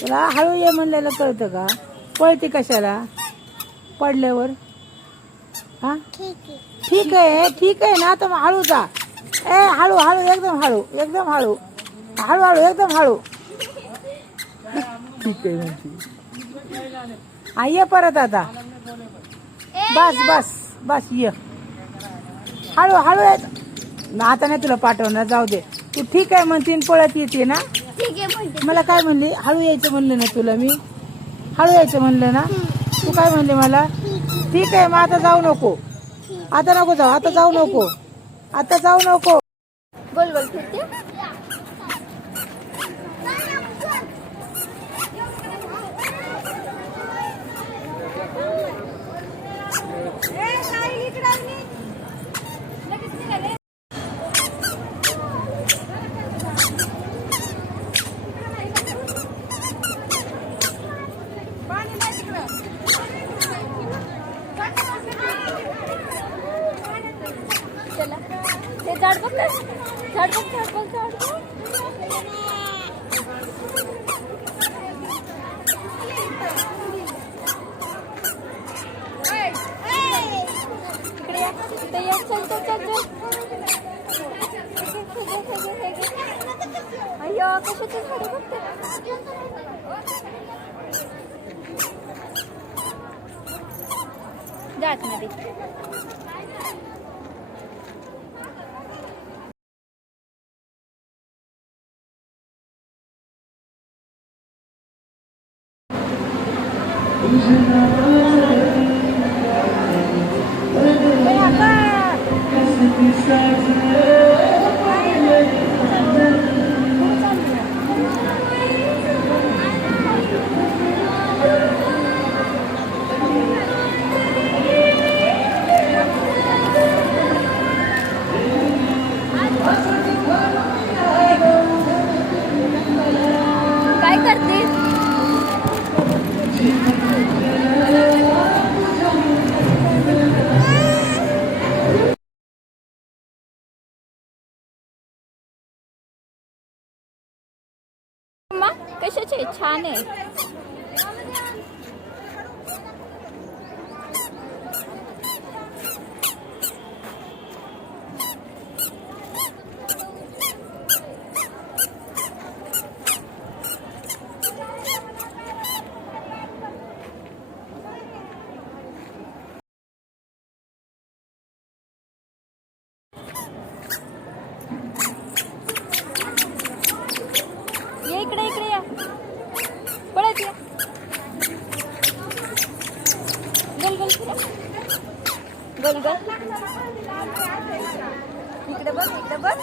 तुला हळू ये म्हणलेलं कळतं का? पळते कशाला पडल्यावर? हा ठीक आहे ठीक आहे ना, तर मग हळू जा. ए हळू हळू एकदम हळू एकदम हळू हळू हळू एकदम हळू. ठीक आहे म्हणते. ये परत आता. बस बस बस ये हळू हळू. आता नाही तुला पाठवणार, जाऊ दे. तू ठीक आहे म्हणते पळत येते ना. मला काय म्हणली? हळू यायचं म्हणलं ना तुला मी. हळू यायचं म्हणलं ना. तू काय म्हणले मला? ठीक आहे मग आता जाऊ नको. आता नको जाऊ. आता जाऊ नको. आता जाऊ नको. गोल गोल फिरते. चला हे झाड बघ, झाड बघ, झाड बघ, झाड बघ. इकडे या, इथे या. चल चल चल चल. अय्यो कशाचे झाड बघते. जात मध्ये. काय करते? मम्मा कशाचे? छान आहे. ये इकडे इकडे या. पळत या. गल गल फिरा. गल गल. इकडे बघ इकडे बघ.